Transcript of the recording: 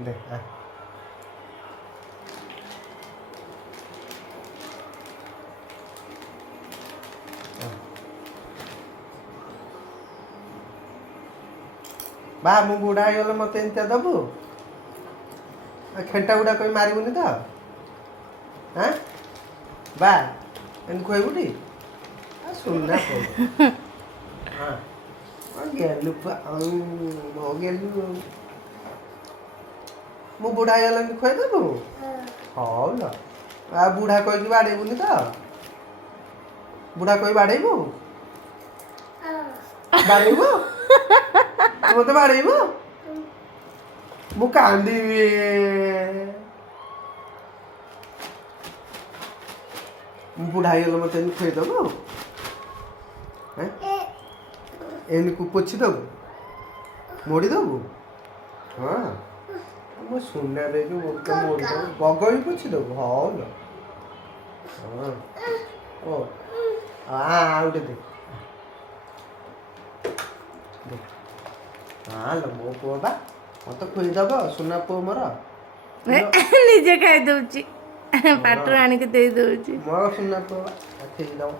दे बा मु बुढ़ा हो मत एमती दबु खेटा गुड़ा कोई मारबुनि तो हाँ बा एम कहबुटी सुनना हाँ गेलु गेलु मु बुढ़ा हो खुएदेबु हौ ल आ बुढ़ा कहीकि बाड़ेबुनि तो बुढ़ा कही बाड़ेबु बाड़ेबु मत बाड़ेबु मु कांदीबी मु बुढ़ा हो मत खुएदेबु एनको पोछि देबु मोड़ी देबु हाँ मो सुना बेबी मोड़ मोड़ी देबु गग भी पोछि देबु हौ ल हाँ ओ हाँ दे हाँ लो मो पुआ बा मत खुईदेव सुना पुआ मोर निजे खाई दउची पाटू आनिक दे दउची मोर सुना पुआ खुईदेव